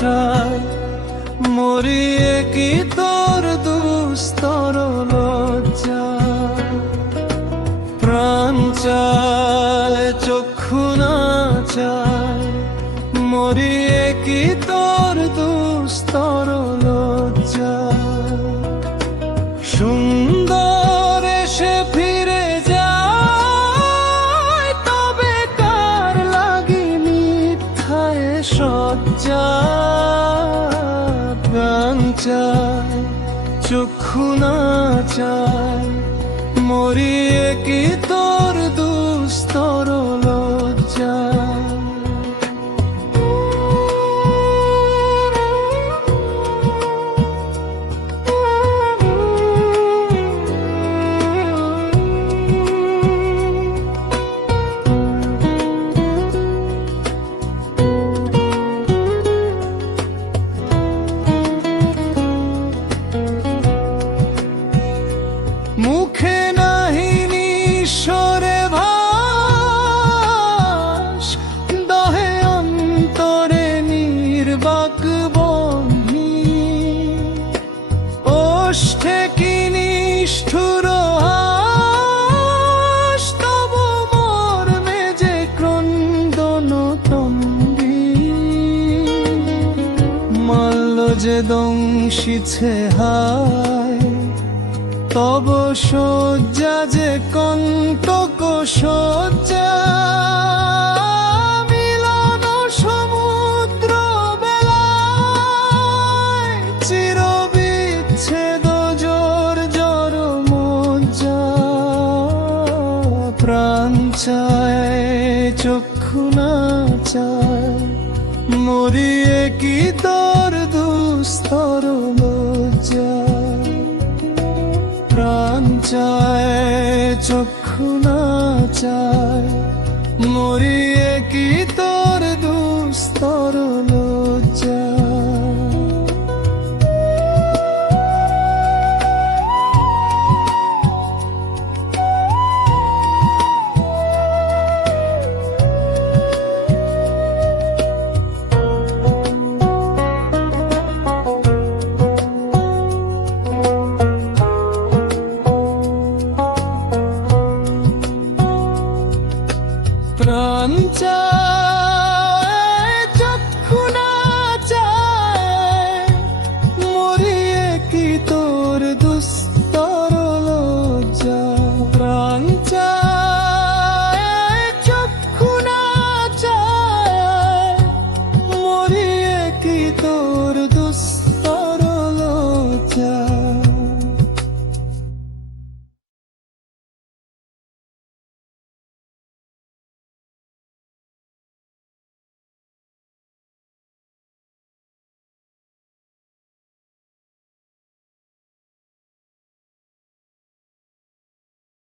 চায়, মরিয়ে কি তোর দুস্তর লজ্জা। প্রাণ চায় চক্ষু না চায়, মরিয়ে কি তোর দুস্তর লজ্জা। সুন্দর এসে ফিরে যায়, তবে কার লাগি মিথ্যায় সজ্জা। প্রাণ চায় চক্ষু না চায়, মরিয়ে কি তোর দুস্তর লজ্জা। মুখে নাহি নিঃস্বরে ভাস, দহে অন্তরে নির্বাক বহ্নি। ওষ্ঠে কি নিষ্ঠুর হাস, তব মর্মে যে ক্রন্দন তম্বি। মাল্য যে দংশিছে হায়, তব শয্যা যে কণ্টক শয্যা। মিলন সমুদ্র বেলায়, চির বিচ্ছেদ জোর জোর মজ্জা। প্রাণ চায় চক্ষু না চায়, মরিয়ে কি তোর দুস্তর লজ্জা। প্রাণ চায় চক্ষু না চায়,